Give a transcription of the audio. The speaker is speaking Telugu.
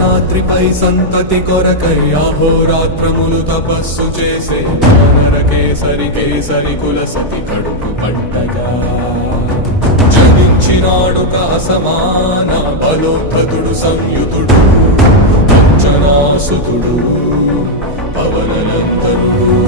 అంజనాద్రిపై సంతతి కొరకై అహోరాత్రములు తపస్సు చేసే వానర కేసరి కేసరి కుల సతి కడుపు పట్టగా జనించినాడు అసమాన బలోద్ధతుడు సంయుతుడు అంజనాసుతుడు పవననందనుడు.